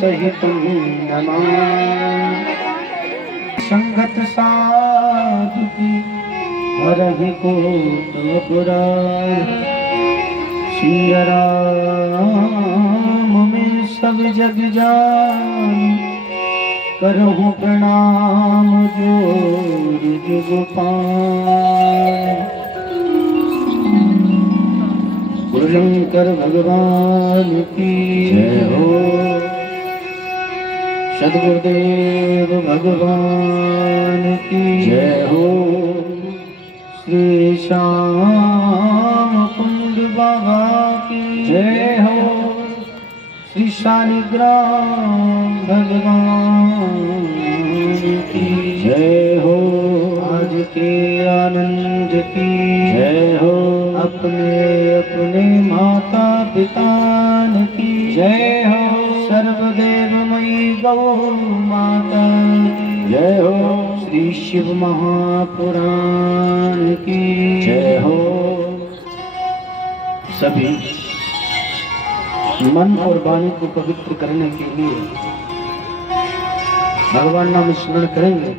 सहितं नमामि। संगत साधु की हरहि कोट पुराण, सिया राम में सब जग जान, करहु प्रणाम जोर जुग पान। गुरुशंकर भगवान की जय हो, सद्गुरुदेव भगवान की जय हो, श्री श्याम कुंड बाबा की जय हो, श्री शालिग्राम भगवान की जय हो, आज के आनंद की जय हो, अपने अपने माता पिता की जय हो, सर्वदेवमयी गौ माता की जय हो, श्री शिव महापुराण की जय हो। सभी मन और वाणी को पवित्र करने के लिए भगवान नाम स्मरण करेंगे,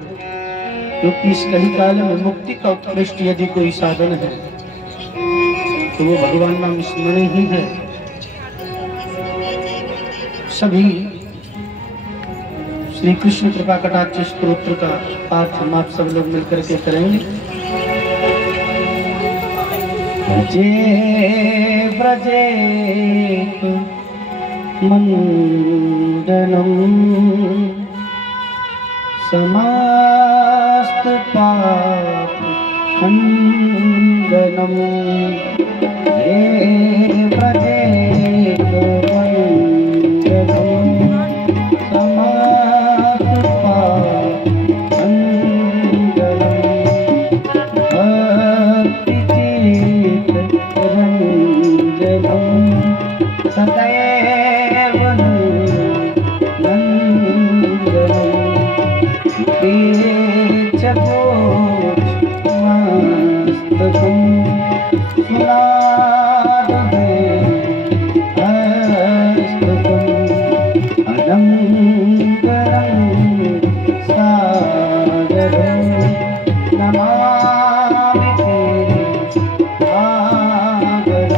क्योंकि इस कली काल में मुक्ति का उत्कृष्ट यदि कोई साधन है तो वो भगवान नाम स्मरण ही है। सभी श्री कृष्ण कृपा कटाक्ष स्तोत्र का पाठ हम आप सब लोग मिलकर के करेंगे। जे व्रजे मंडनम समस्त पाप खंडनम, हे व्रजे मंडनम समस्त पाप खंडनम, भक्ति चित्त रंजनम सदैव नंदनम, मस्तकम सुनादे हस्तकम, अनंतरं सागरं नमामि ते सागरं।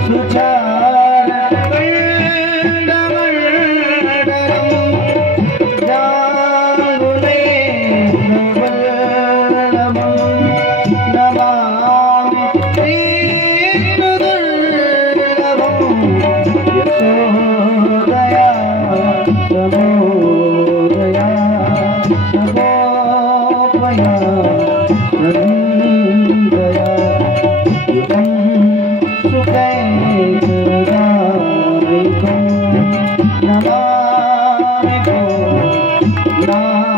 सुचार तमोदया तमोपया नन्दया युगं सुखैर्दायिकं नमामि नायकम्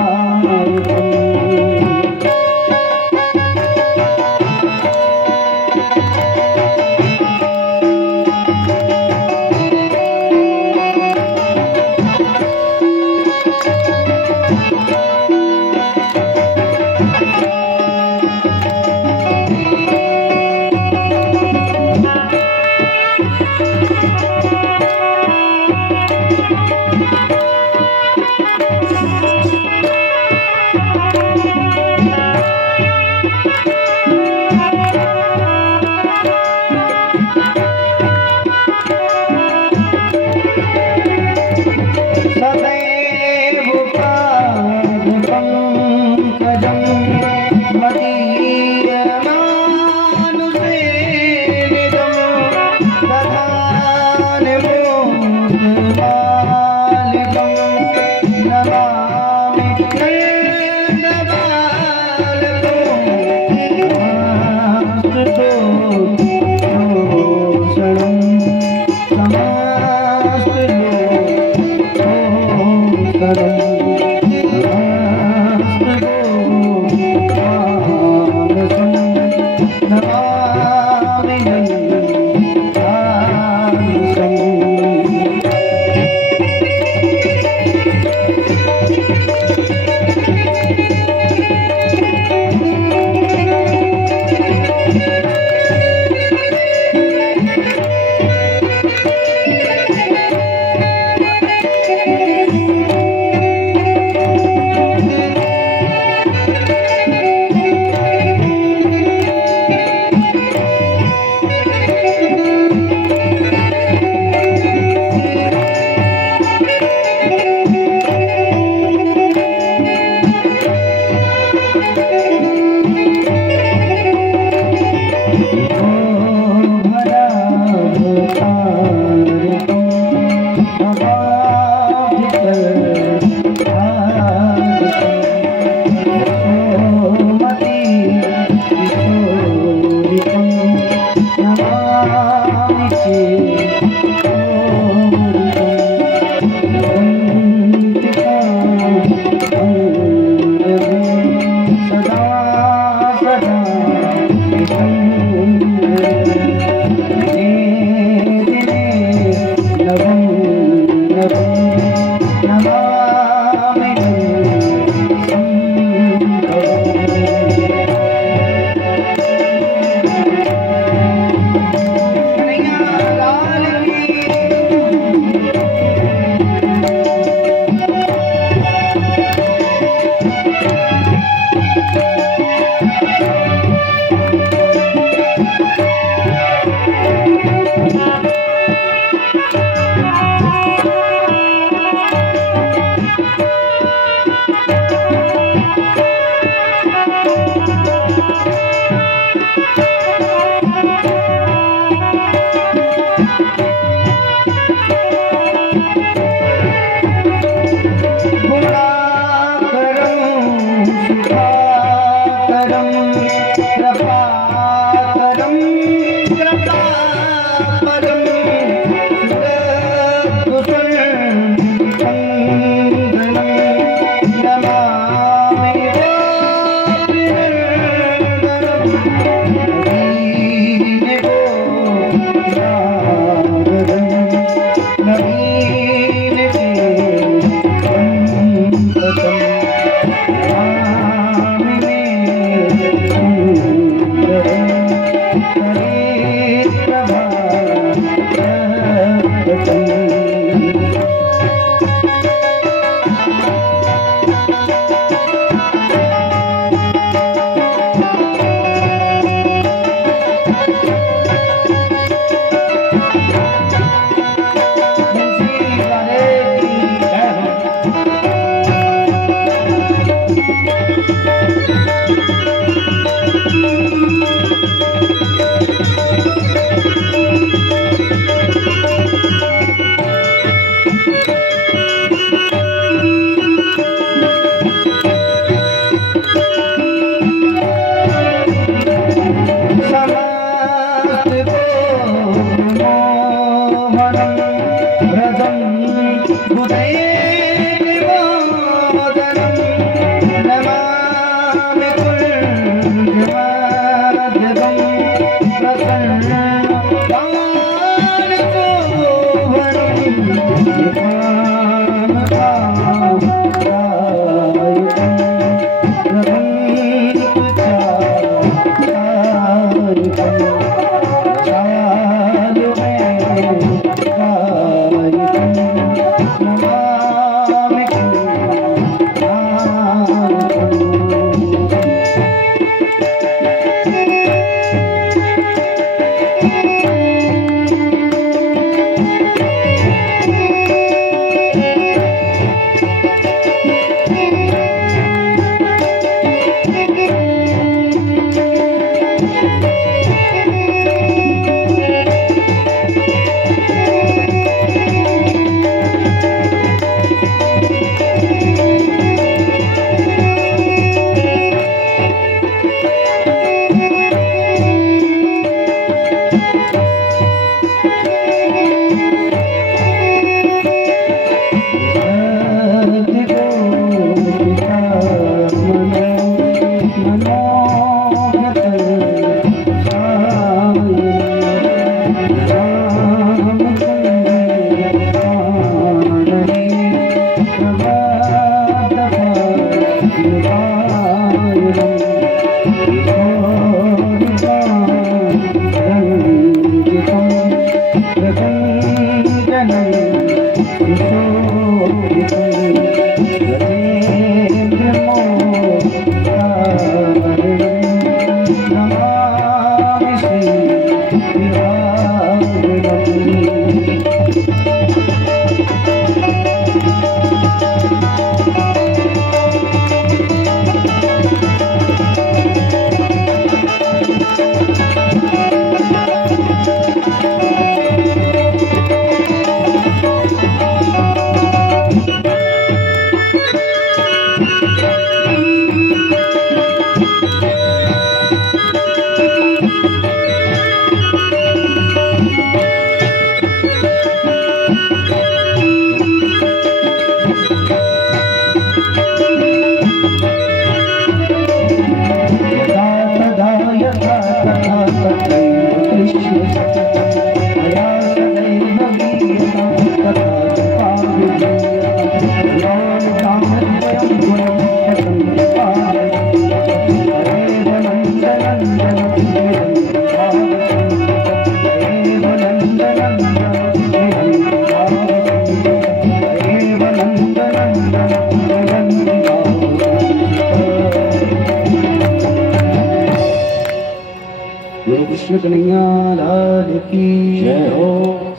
कृष्ण कन्हैया लाल की जय हो।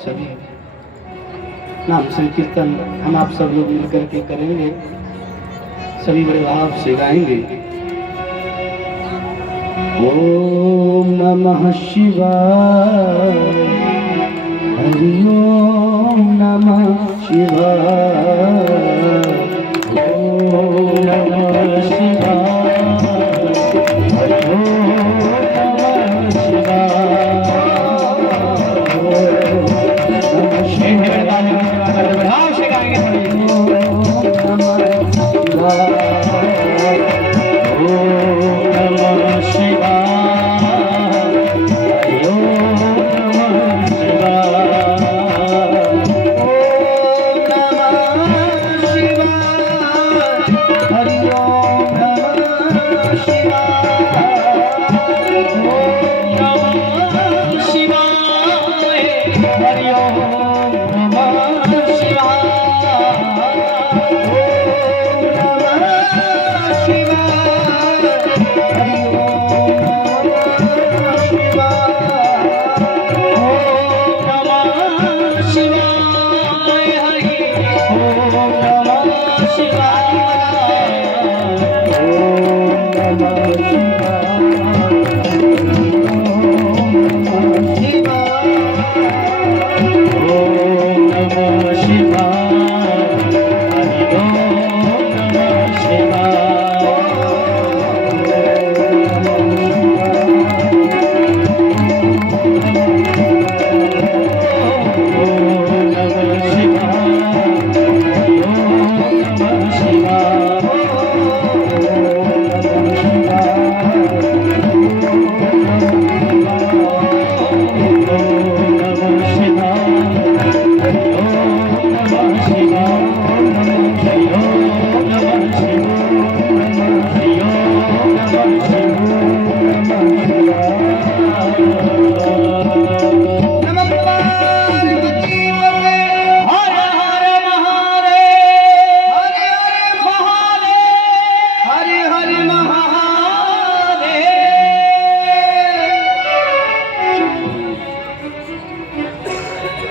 सभी नाम संकीर्तन हम आप सब लोग मिलकर के करेंगे, सभी बड़े भाव से गाएंगे। ओम नमः शिवाय, हरि ओम नमः शिवाय, ओम नमः शिवाय, हरि ओम नमः शिवाय, भाव से गाएंगे। ओम नमः शिवाय, ओम नमः शिवाय, हरि ओम नमः शिवाय, ओम नमः शिवाय, हरि ओम नमः शिवाय, ओम नमः शिवाय, हरि ओम नमः शिवाय, Oh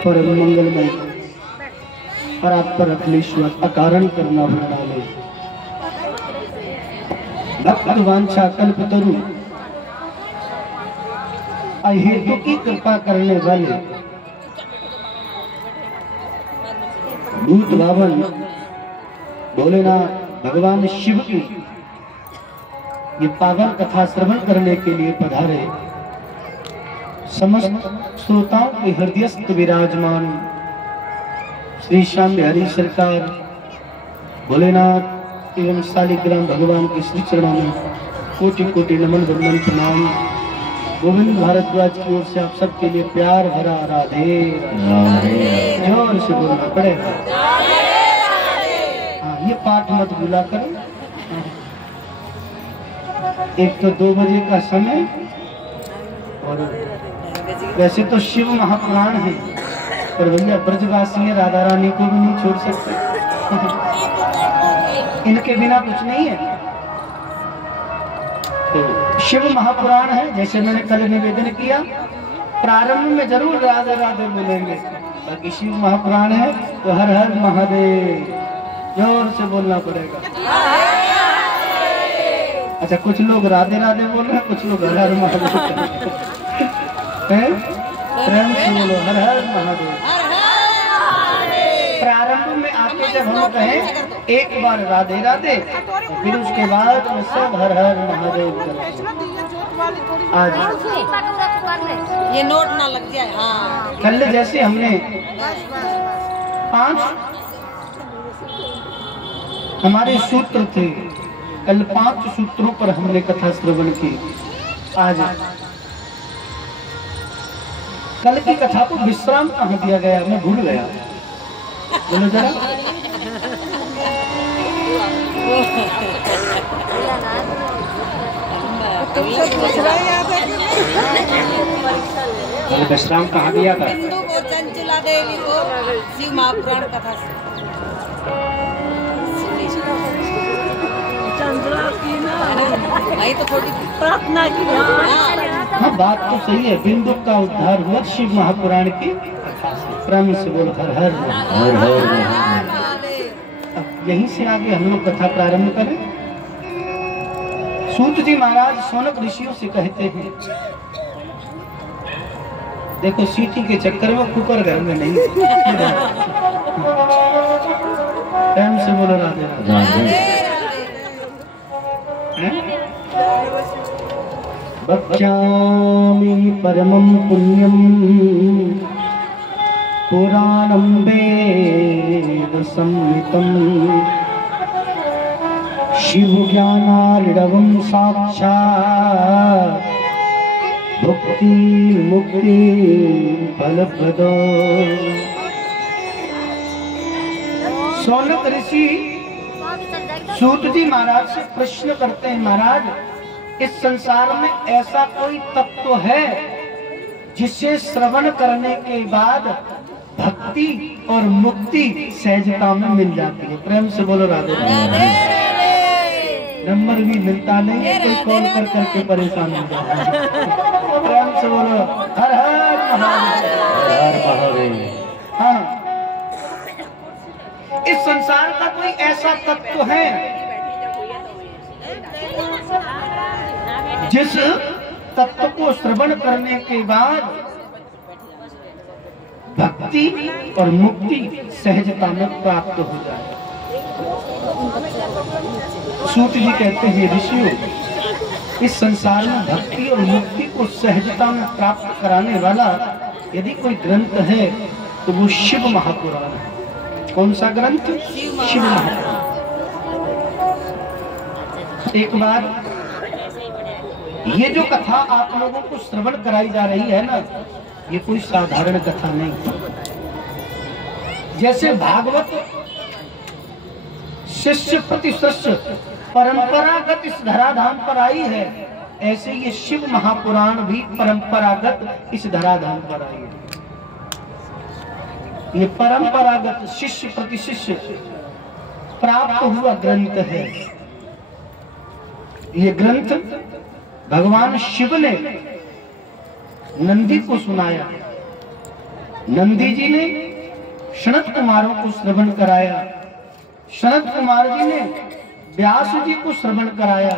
परम मंगलमय परात्पर अखिलेश्वर अकारण करना भंडाले भक्त वांछा कल्पतरु अहेतु की कृपा करने वाले भूत भावन भोलेनाथ भगवान शिव की ये पावन कथा श्रवण करने के लिए पधारे समस्त श्रोताओं के हृदयस्थ विराजमान श्री श्याम बिहारी सरकार भोलेनाथ एवं शालिग्राम भगवान के श्री चरणों में कोटि कोटि नमन वंदन प्रणाम। गोविंद भारद्वाज की ओर से आप सबके लिए प्यार भरा राधे जोर से बोलना पड़ेगा। हाँ, ये पाठ मत भूला करो। एक तो 2 बजे का समय और वैसे तो शिव महापुराण है पर भैया ब्रजवासी है, राधा रानी को भी नहीं छोड़ सकते। इनके बिना कुछ नहीं है। तो शिव महापुराण है, जैसे मैंने कल निवेदन किया, प्रारंभ में जरूर राधे राधे बोलेंगे, बाकी शिव महापुराण है तो हर हर महादेव जोर से बोलना पड़ेगा। अच्छा, कुछ लोग राधे राधे बोल रहे हैं, कुछ लोग हर हर महादेव प्रेम से बोलो हर हर महादेव। प्रारंभ में आके जब हम कहें एक बार राधे राधे, फिर उसके बाद में सब हर हर महादेव। आज ये नोट ना लग जाए। हाँ, कल जैसे हमने 5 हमारे सूत्र थे, कल 5 सूत्रों पर हमने कथा श्रवण की। आज कल की कथा को विश्राम कहाँ दिया गया, मैं भूल गया। बोलो जरा। कल विश्राम कहाँ दिया था? बिंदु को चंचला देवी को शिव महापुराण कथा भाई तो थोड़ी प्रार्थना की। हाँ, बात तो सही है। बिंदु का उद्धार हुआ शिव महापुराण की कथा से। प्रेम से बोलो हर हर हर हर। अब यहीं से आगे हम लोग कथा प्रारंभ करें। सूत जी महाराज शौनक ऋषियों से कहते हैं, देखो सीटी के चक्कर में कुकर घर में नहीं। प्रेम से बोलो राधे राधे। वक्ष्यामि परमं पुण्यं पुराणं वेद संहितं शिव ज्ञानार्णवं साक्षात् भुक्ति मुक्ति फलप्रदो। शौनक ऋषि सूत जी महाराज से प्रश्न करते हैं, महाराज इस संसार में ऐसा कोई तत्व है जिसे श्रवण करने के बाद भक्ति और मुक्ति सहजता में मिल जाती है? प्रेम से बोलो राधे राधे। नंबर भी मिलता नहीं है, कोई कॉल कर करके परेशान हो जाता है। प्रेम से बोलो हर हर महादेव। हाँ, इस संसार का कोई ऐसा तत्व है जिस तत्व को श्रवण करने के बाद भक्ति और मुक्ति सहजता में प्राप्त हो जाए। सूत जी कहते हैं, ऋषियों इस संसार में भक्ति और मुक्ति को सहजता में प्राप्त कराने वाला यदि कोई ग्रंथ है तो वो शिव महापुराण है। कौन सा ग्रंथ? शिव महापुराण। एक बार ये जो कथा आप लोगों को श्रवण कराई जा रही है ना, ये कोई साधारण कथा नहीं। जैसे भागवत शिष्य प्रति शिष्य परंपरागत इस धराधाम पर आई है, ऐसे ये शिव महापुराण भी परंपरागत इस धराधाम पर आई है। ये परंपरागत शिष्य प्रति शिष्य प्राप्त हुआ ग्रंथ है। ये ग्रंथ भगवान शिव ने नंदी को सुनाया नंदी जी ने सनत कुमारों को श्रवण कराया, सनत कुमार जी ने व्यास जी को श्रवण कराया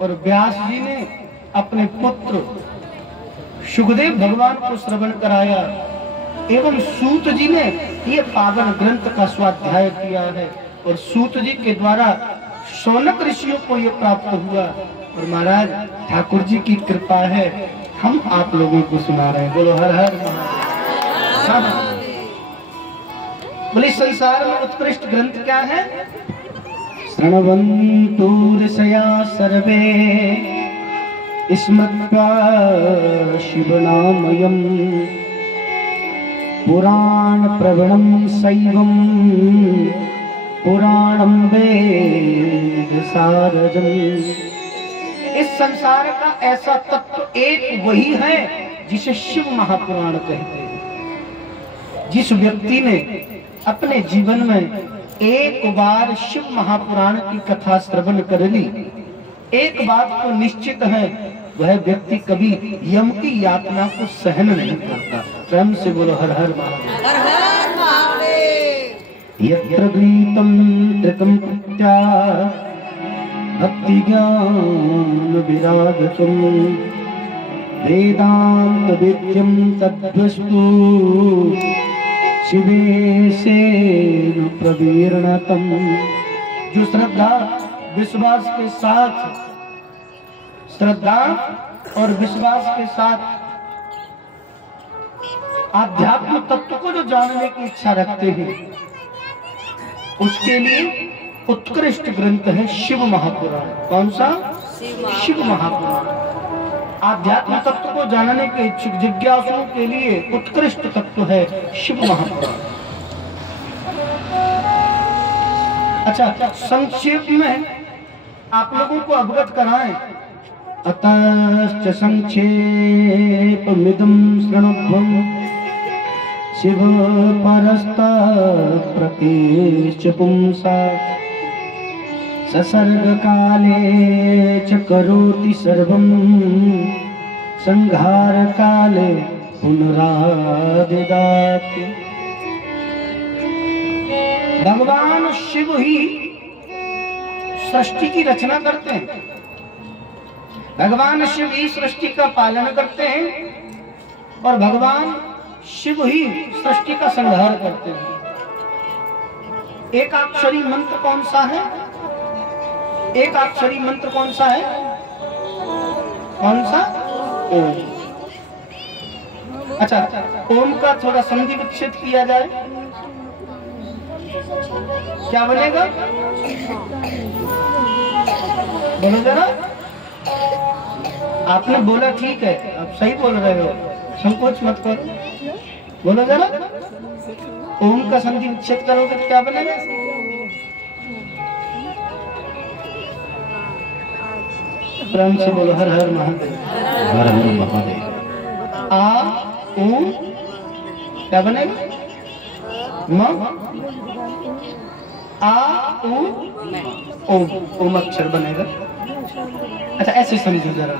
और व्यास जी ने अपने पुत्र सुखदेव भगवान को श्रवण कराया एवं सूत जी ने ये पावन ग्रंथ का स्वाध्याय किया है और सूत जी के द्वारा शौनक ऋषियों को ये प्राप्त हुआ और महाराज ठाकुर जी की कृपा है हम आप लोगों को सुना रहे हैं। बोलो हर हर महादेव। बोले संसार में उत्कृष्ट ग्रंथ क्या है? शृण्वन्तु ऋषया सर्वे स्मृत्वा शिवनामयम् पुराण प्रवणं शैवं पुराणं वेद सारजम्। इस संसार का ऐसा तत्व एक वही है जिसे शिव महापुराण कहते हैं। जिस व्यक्ति ने अपने जीवन में एक बार शिव महापुराण की कथा श्रवण कर ली, एक बात तो निश्चित है, वह व्यक्ति कभी यम की यातना को सहन नहीं करता। प्रेम से बोलो हर हर महादेव। यत्र गीतम त्रिकम कृत्या भक्ति ज्ञान विरागतुम वेदांत विद्यम तद्वस्तु शिवे से प्रवीर्णतम। जो श्रद्धा विश्वास के साथ, श्रद्धा और विश्वास के साथ आध्यात्म तत्व को जो जानने की इच्छा रखते हैं, उसके लिए उत्कृष्ट ग्रंथ है शिव महापुराण। कौन सा? शिव महापुराण। आध्यात्म तत्व को जानने के इच्छुक जिज्ञासुओं के लिए उत्कृष्ट तत्व है शिव महापुराण। अच्छा, संक्षेप में आप लोगों को अवगत कराएं। अतश्च संक्षेपमिदं शृण्वं शिव परस्तत् प्रतीश्च पुंसा ससर्ग काले च करोति सर्वं संहार काले पुनरादिदाति। भगवान शिव ही सृष्टि की रचना करते हैं, भगवान शिव ही सृष्टि का पालन करते हैं और भगवान शिव ही सृष्टि का संहार करते हैं। एक अक्षरी मंत्र कौन सा है? एक अक्षरी मंत्र कौन सा है? कौन सा? ओम। अच्छा, ओम का थोड़ा संधि विच्छेद किया जाए, क्या बनेगा? बोलो जरा। आपने बोला ठीक है, आप सही बोल रहे हो, संकोच मत करो, बोलो जरा। ओम का संधि विच्छेद करोगे तो क्या बनेगा? प्रेम से बोलो हर हर महादेव। हर हर महादेव। आ ओम क्या बनेगा? म आ ओम ओम अक्षर बनेगा। अच्छा, ऐसे समझो जरा,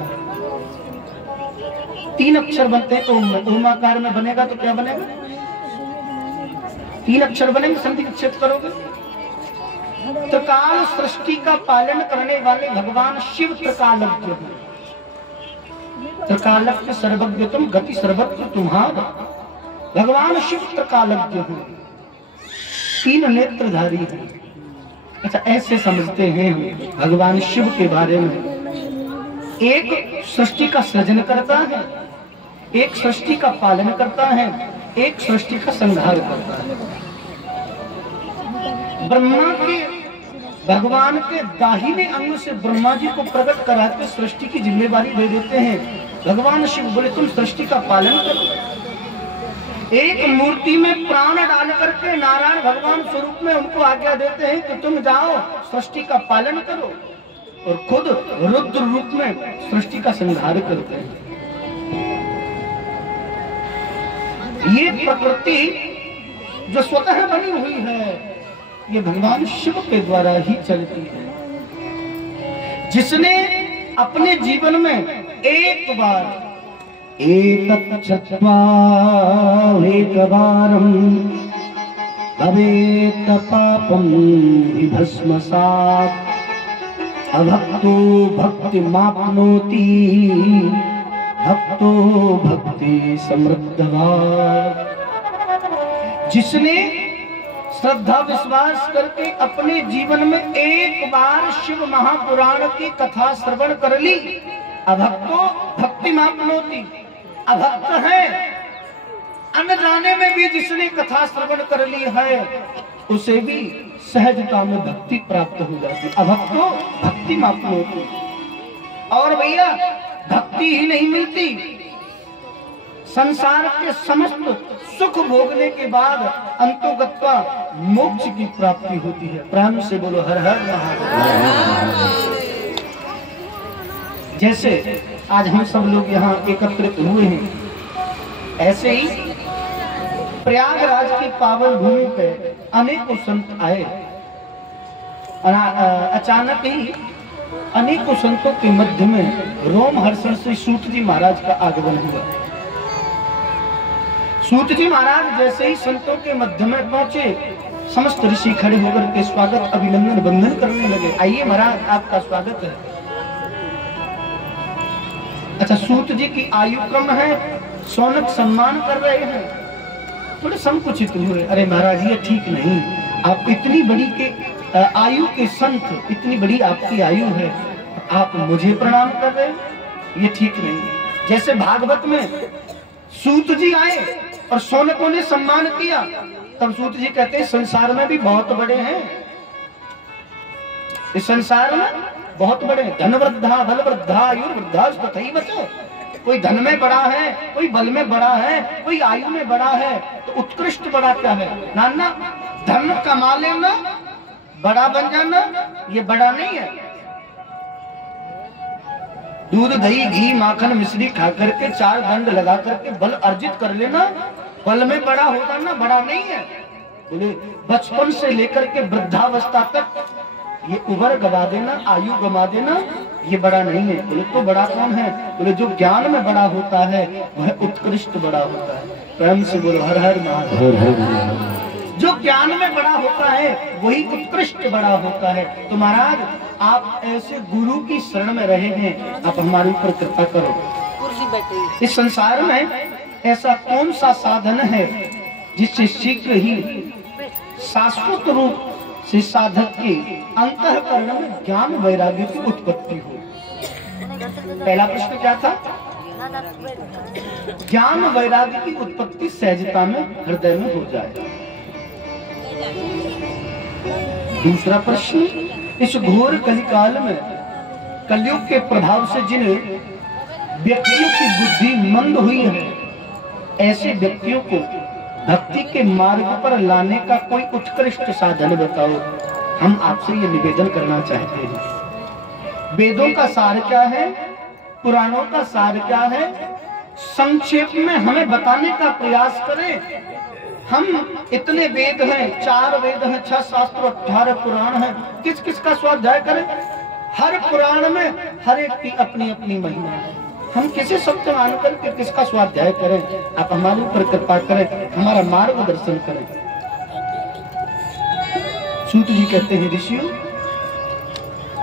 तीन अक्षर बनते हैं ओम में, ओमाकार में बनेगा तो क्या बनेगा? तीन अक्षर बनेंगे, संधि विच्छेद करोगे। त्रिकाल सृष्टि का पालन करने वाले भगवान शिव त्रिकालज्ञ हैं। त्रिकालज्ञ सर्वज्ञ तुम गति सर्वत्र तुम्हारा। भगवान शिव त्रिकालज्ञ हैं, तीन नेत्रधारी हैं। अच्छा, ऐसे समझते हैं हम भगवान शिव के बारे में। एक सृष्टि का सृजन करता है, एक सृष्टि का पालन करता है, एक सृष्टि का संहार करता है। ब्रह्मा के भगवान के दाहिने अंग से ब्रह्मा जी को प्रकट करा के सृष्टि की जिम्मेवारी दे देते हैं। भगवान शिव बोले तुम सृष्टि का पालन करो। एक मूर्ति में प्राण डाल करके नारायण भगवान स्वरूप में उनको आज्ञा देते हैं कि तुम जाओ सृष्टि का पालन करो, और खुद रुद्र रूप में सृष्टि का संहार करते हैं। ये प्रकृति जो स्वतः बनी हुई है, ये भगवान शिव के द्वारा ही चलती है। जिसने अपने जीवन में एक बार एतत् चत्वा एकवारं भवेत् पापं विभस्मसात् अभक्तो भक्तिमाप्नोति भक्तो भक्ति समृद्धवान्। जिसने श्रद्धा विश्वास करके अपने जीवन में एक बार शिव महापुराण की कथा श्रवण कर ली, अभक्तो भक्तिमाप्नोति, अभक्त है अन्न जाने में भी जिसने कथा श्रवण कर ली है उसे भी सहजता में भक्ति प्राप्त हो जाती। अभक्तो भक्तिमाप्नोति। और भैया भक्ति ही नहीं मिलती, संसार के समस्त सुख भोगने के बाद अंतोगत्वा मोक्ष की प्राप्ति होती है। प्रेम से बोलो हर हर महादेव। जैसे आज हम सब लोग यहाँ एकत्रित हुए हैं, ऐसे ही प्रयागराज की पावन भूमि पे अनेकों संत आए और अचानक ही अनेकों संतों के मध्य में रोम हर्षण से सूत जी महाराज का आगमन हुआ। सूत जी महाराज जैसे ही संतों के मध्य में पहुंचे, समस्त ऋषि खड़े होकर के स्वागत अभिनंदन वंदन करने लगे। आइए महाराज, आपका स्वागत है। अच्छा, सूत जी की आयु कम है, सौनक सम्मान कर रहे हैं, थोड़े संकुचित हुए। अरे महाराज ये ठीक नहीं, आप इतनी बड़ी के आयु के संत, इतनी बड़ी आपकी आयु है, आप मुझे प्रणाम कर रहे हैं, ये ठीक नहीं। जैसे भागवत में सूत जी आए और सौनकों ने सम्मान किया, तब सूत जी कहते हैं संसार में भी बहुत बड़े हैं, इस संसार में बहुत बड़े, धन वृद्धा बल वृद्धा आयु वृद्धा तथैव बचो। कोई धन में बड़ा है, कोई बल में बड़ा है, कोई आयु में बड़ा है, तो उत्कृष्ट बड़ा क्या है? नाना धन कमा लेना, बड़ा बन जाना, ये बड़ा नहीं है। दूध दही घी माखन मिश्री खा करके 4 दंड लगा करके बल अर्जित कर लेना, बल में बड़ा हो जाना बड़ा नहीं है। बोले बचपन से लेकर के वृद्धावस्था तक ये उम्र गवा देना, आयु गवा देना, ये बड़ा नहीं है। बोले तो बड़ा कौन है? बोले जो ज्ञान में बड़ा होता है वह उत्कृष्ट बड़ा होता है। प्रेम से बोलो हर हर महादेव। जो ज्ञान में बड़ा होता है वही उत्कृष्ट बड़ा होता है। तो महाराज आप ऐसे गुरु की शरण में रहे हैं, आप हमारे ऊपर कृपा करो। इस संसार में ऐसा कौन सा साधन है जिससे शीघ्र ही शाश्वत रूप से साधक के अंतःकरण में ज्ञान वैराग्य की उत्पत्ति हो? पहला प्रश्न क्या था? ज्ञान वैराग्य की उत्पत्ति सहजता में हृदय में हो जाए। दूसरा प्रश्न, इस घोर कलिकाल में कलयुग के प्रभाव से जिन व्यक्तियों की बुद्धि मंद हुई है, ऐसे व्यक्तियों को भक्ति के मार्ग पर लाने का कोई उत्कृष्ट साधन बताओ। हम आपसे ये निवेदन करना चाहते हैं। वेदों का सार क्या है, पुराणों का सार क्या है, संक्षेप में हमें बताने का प्रयास करें। हम इतने वेद हैं, 4 वेद हैं, 6 शास्त्र, 18 पुराण हैं, किस किस का स्वाध्याय करें? हर पुराण में हर एक की अपनी अपनी महिमा है। हम किसे सत्य मान करके किसका स्वाध्याय करें? आप हमारे ऊपर कृपा करें, हमारा मार्गदर्शन करें। सूत जी कहते हैं ऋषियों,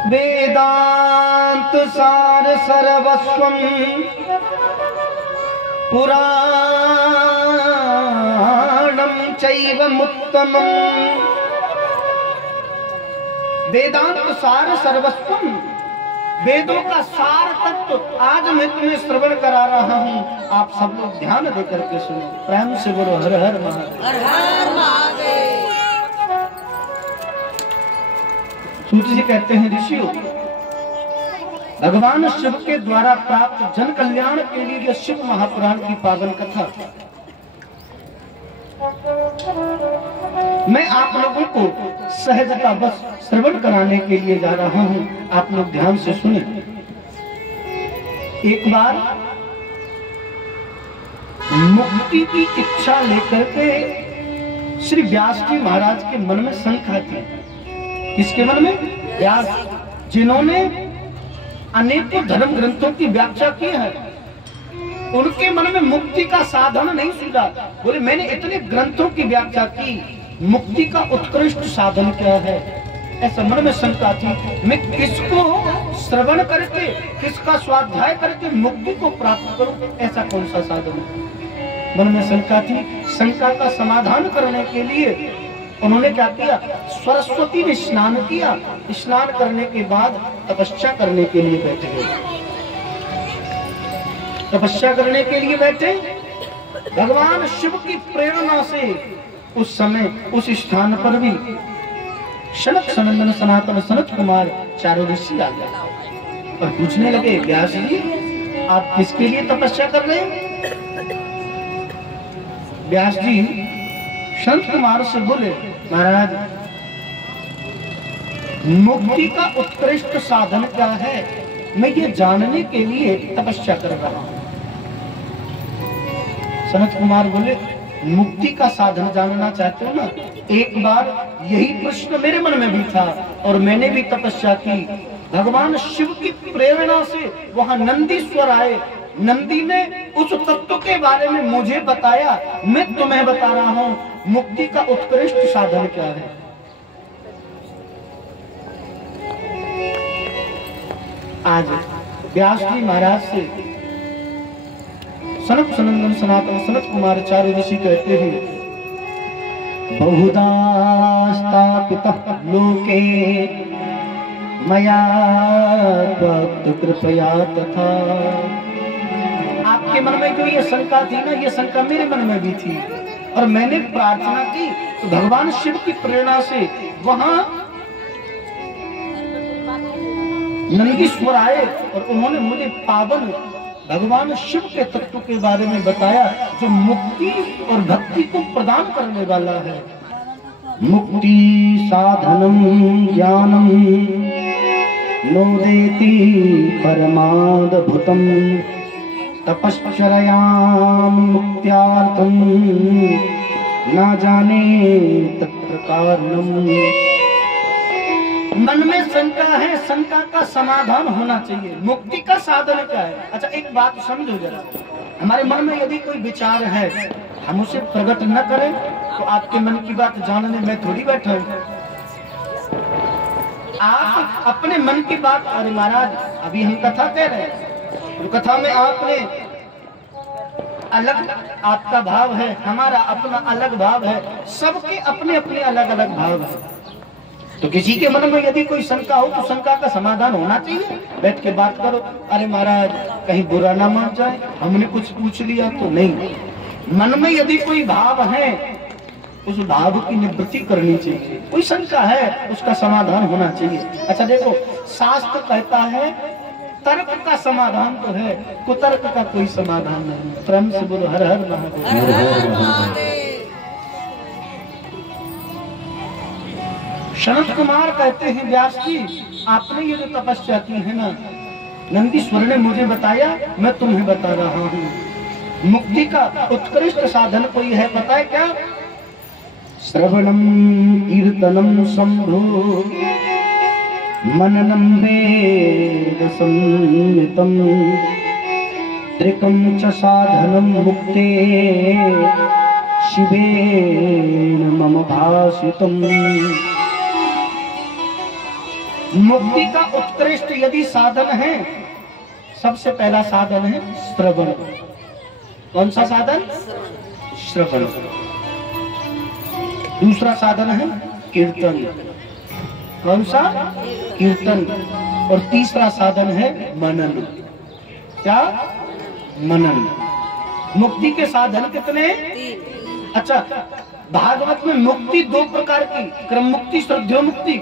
वेदांत सार सर्वस्वम पुराणम चैवमुत्तमम्। वेदांत सार सर्वस्वम, वेदों का सार तत्व आज मैं तुम्हें श्रवण करा रहा हूँ, आप सब लोग ध्यान देकर के सुनो। प्रेम से बोलो हर हर महादेव। सूत जी कहते हैं ऋषियों, भगवान शिव के द्वारा प्राप्त जन कल्याण के लिए यह शिव महापुराण की पावन कथा मैं आप लोगों को सहजता बस श्रवण कराने के लिए जा रहा हूं। आप लोग ध्यान से सुने। एक बार मुक्ति की इच्छा लेकर के श्री व्यास जी महाराज के मन में शंका थी। किसके मन में? व्यास, जिन्होंने अनेकों धर्म ग्रंथों की व्याख्या की है। उनके मन में मुक्ति का साधन नहीं सूझा। बोले मैंने इतने ग्रंथों की व्याख्या की, मुक्ति का उत्कृष्ट साधन क्या है? ऐसा मन में शंका थी, मैं किसको श्रवण करके, किसका स्वाध्याय करके मुक्ति को प्राप्त करूं? ऐसा कौन सा साधन है? मन में शंका थी। शंका का समाधान करने के लिए उन्होंने क्या किया? सरस्वती ने स्नान किया। स्नान करने के बाद तपस्या करने के लिए बैठ गए। तपस्या करने के लिए बैठे। भगवान शिव की प्रेरणा से उस समय उस स्थान पर भी सनक सनंदन सनातन सनत कुमार चारों ऋषि आ गए और पूछने लगे, व्यास जी आप किसके लिए तपस्या कर रहे हैं? व्यास जी संत कुमार से बोले, महाराज मुक्ति का उत्कृष्ट साधन क्या है, मैं ये जानने के लिए तपस्या कर रहा हूं। सनत कुमार बोले, मुक्ति का साधन जानना चाहते हो ना? एक बार यही प्रश्न मेरे मन में भी था और मैंने भी तपस्या की। भगवान शिव की प्रेरणा से वहां नंदीश्वर आए। नंदी ने उस तत्व के बारे में मुझे बताया, मैं तुम्हें बता रहा हूं मुक्ति का उत्कृष्ट साधन क्या है। आज व्यास जी महाराज से सनक सनंदन सनातन सनत कुमार चारों ऋषि कहते हैं, बहुधा स्थापितः लोके मया भक्त कृपया तथा। आपके मन में जो ये शंका थी ना, ये शंका मेरे मन में भी थी और मैंने प्रार्थना की तो भगवान शिव की प्रेरणा से वहां नंदीश्वर आए और उन्होंने मुझे पावन भगवान शिव के तत्व के बारे में बताया जो मुक्ति और भक्ति को प्रदान करने वाला है। मुक्ति साधनम ज्ञानम नोदेति परमाद्भुतम तपश्चर्याम मुक्त्यार्थम न जाने तत्प्रकारम। मन में शंका है, शंका का समाधान होना चाहिए। मुक्ति का साधन क्या है? अच्छा एक बात समझो जरा, हमारे मन में यदि कोई विचार है हम उसे प्रकट न करें तो आपके मन की बात जानने में थोड़ी बैठा हूं। आप अपने मन की बात, अरे महाराज अभी हम कथा कह रहे हैं और कथा में आपने अलग आपका भाव है, हमारा अपना अलग भाव है, सबके अपने अपने अलग अलग भाव है। तो किसी के मन में यदि कोई शंका हो तो शंका का समाधान होना चाहिए। बैठ के बात करो, अरे महाराज कहीं बुरा ना मान जाए, हमने कुछ पूछ लिया तो नहीं। मन में यदि कोई भाव है उस भाव की निवृत्ति करनी चाहिए। कोई शंका है उसका समाधान होना चाहिए। अच्छा देखो, शास्त्र कहता है तर्क का समाधान तो है, कुतर्क का कोई समाधान नहीं। प्रेम से बोलो हर हर महादेव। सनत कुमार कहते हैं, व्यास जी आपने ये जो तपस्या की है ना, नंदीश्वर ने मुझे बताया, मैं तुम्हें बता रहा हूँ। मुक्ति का उत्कृष्ट साधन कोई है, पता है क्या? श्रवणम कीर्तनम शंभो मननम वेद संहितम त्रिकं च साधनम मुक्ते शिवेन मम भाषितम। मुक्ति का उत्कृष्ट यदि साधन है, सबसे पहला साधन है श्रवण। कौन सा साधन? श्रवण। दूसरा साधन है कीर्तन। कौन सा? कीर्तन। और तीसरा साधन है मनन। क्या? मनन। मुक्ति के साधन कितने? अच्छा, भागवत में मुक्ति दो प्रकार की, क्रम मुक्ति, श्रद्धेय मुक्ति।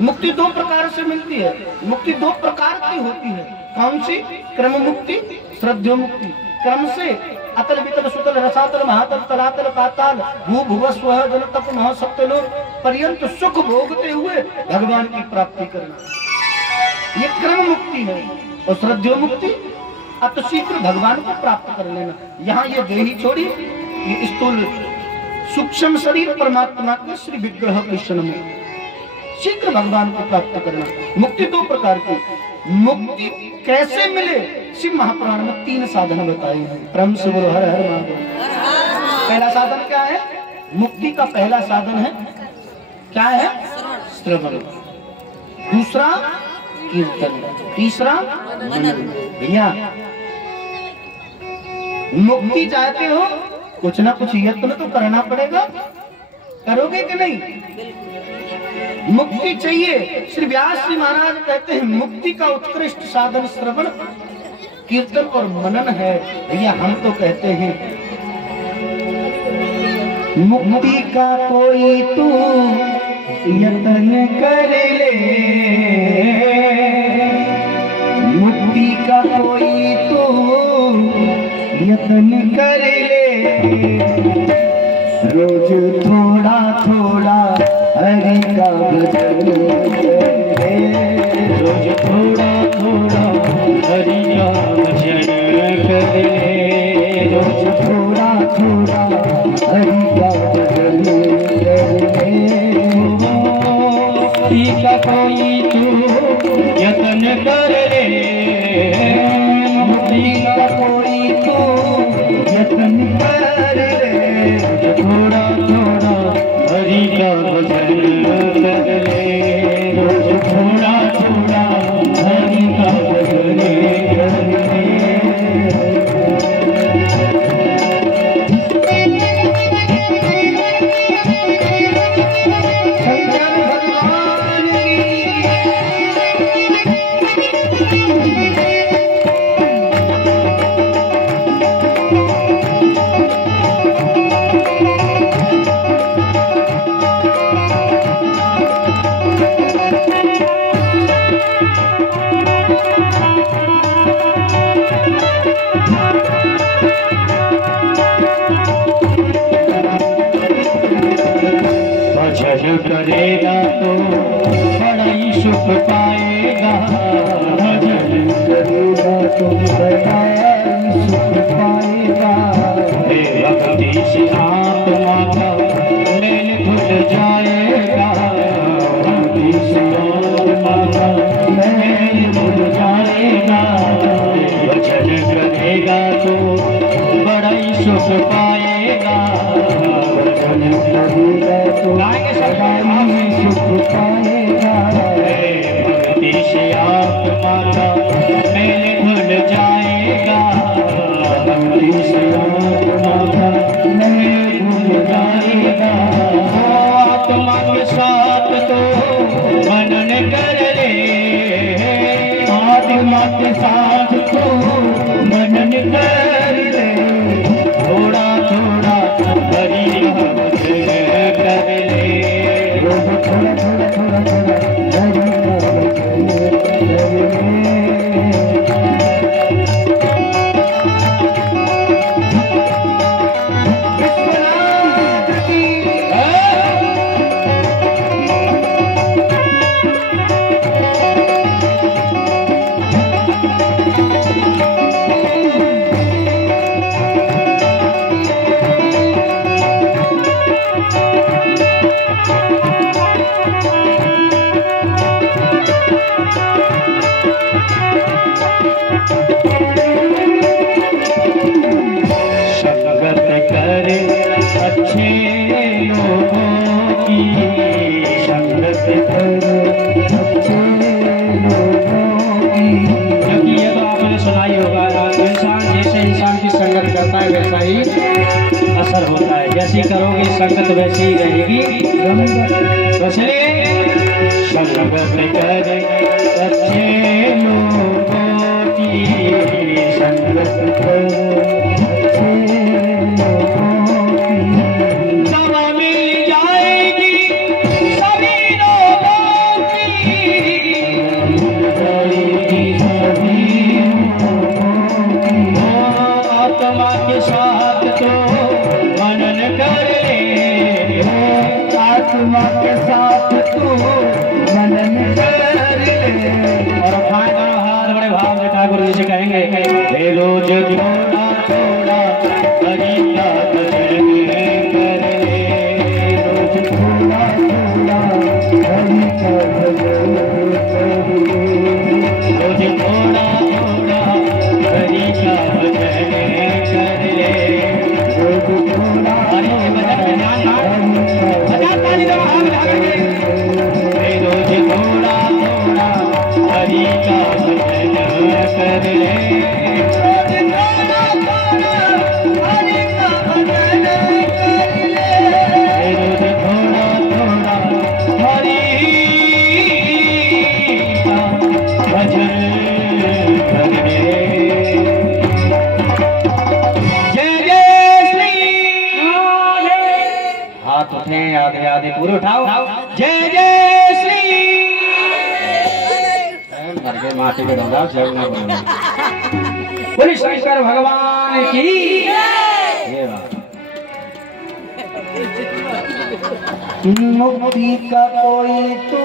मुक्ति दो प्रकार से मिलती है। मुक्ति दो प्रकार की होती है। कौन सी? क्रम मुक्ति, श्रद्धेय मुक्ति। क्रम से अतल वितल सुतल रसातल महातल तलातल पाताल भू भुव स्वः जल तप मह सप्तलोक पर्यंत सुख भोगते हुए भगवान की प्राप्ति करना, ये क्रम मुक्ति है। और श्रद्धेय मुक्ति अति शीघ्र भगवान को प्राप्त कर लेना। यहाँ ये देही छोड़ी, ये स्थूल सूक्ष्म शरीर परमात्मा के श्री विग्रह कृष्ण में शीघ्र भगवान को प्राप्त करना। मुक्ति दो प्रकार की। मुक्ति कैसे मिले? शिव महापुराण में 3 साधन बताए हैं। परम शिव गुरु हर हर महादेव। पहला साधन क्या है? मुक्ति का पहला साधन है क्या है? श्रवण। दूसरा कीर्तन। तीसरा मनन। भैया मुक्ति चाहते हो, कुछ ना कुछ यत्न तो करना पड़ेगा। करोगे कि नहीं? मुक्ति चाहिए। श्री व्यास जी महाराज कहते हैं मुक्ति का उत्कृष्ट साधन श्रवण, कीर्तन और मनन है। भैया हम तो कहते हैं मुक्ति का कोई तू यत्न कर ले, मुक्ति का कोई तू यत्न कर ले, रोज थोड़ा थोड़ा हरि का भजन करे, रोज थोड़ा थोड़ा हरि का भजन करे, रोज थोड़ा थोड़ा हरि का भजन करे। मुक्ति का कोई तू यत्न कर ले, मुक्ति का कोई तू यत्न कर ले, थोड़ा थोड़ा हरि का भजन कर ले, रोज थोड़ा थोड़ा हरि का भजन कर ले। भजन करेगा तो बड़ा ही सुख पाएगा, भजन करेगा तो बड़ा ही सुख पाएगा। भक्ति से आत्मा का मेल धुल जाएगा, भक्ति से आत्मा का मेल धुल जाएगा। भजन करेगा तो बड़ा ही सुख पाएगा, भजन करेगा तो सदा ही सुख पाएगा। भक्ति से आत्मा का मेल धुल जाएगा, भक्ति से आत्मा का मेल धुल जाएगा। आत्मा के साथ तो मनन कर ले, आत्मा के साथ तो मनन कर ले, थोड़ा थोड़ा हरि का भजन कर ले, थोड़ा थोड़ा थोड़ा थोड़ा हरि का भजन कर ले। वैसा ही असर होता है, जैसी करोगे संगत वैसी ही रहेगी। तो चलिए संगत कर अच्छे लोगों की, संगत कर अच्छे लोगों की, दवा मिल जाएगी सभी लोगों की, मिल जाएगी सभी लोगों की। आत्मा के साथ तो मनन कर ले, आत्मा के साथ तो मनन कर ले। और हाथ बड़े भाव से ठाकुर जी से कहेंगे, हे रोज थोड़ा थोड़ा हरि का भजन कर ले, रोज थोड़ा थोड़ा हरि का भजन कर ले, रोज थोड़ा थोड़ा हाथ उठे आधे आधे पूरे उठाओ। जय जय श्री मर गए माटी में डाला जय ना बोले शंकर भगवान की। ये बात मुक्ति का कोई तू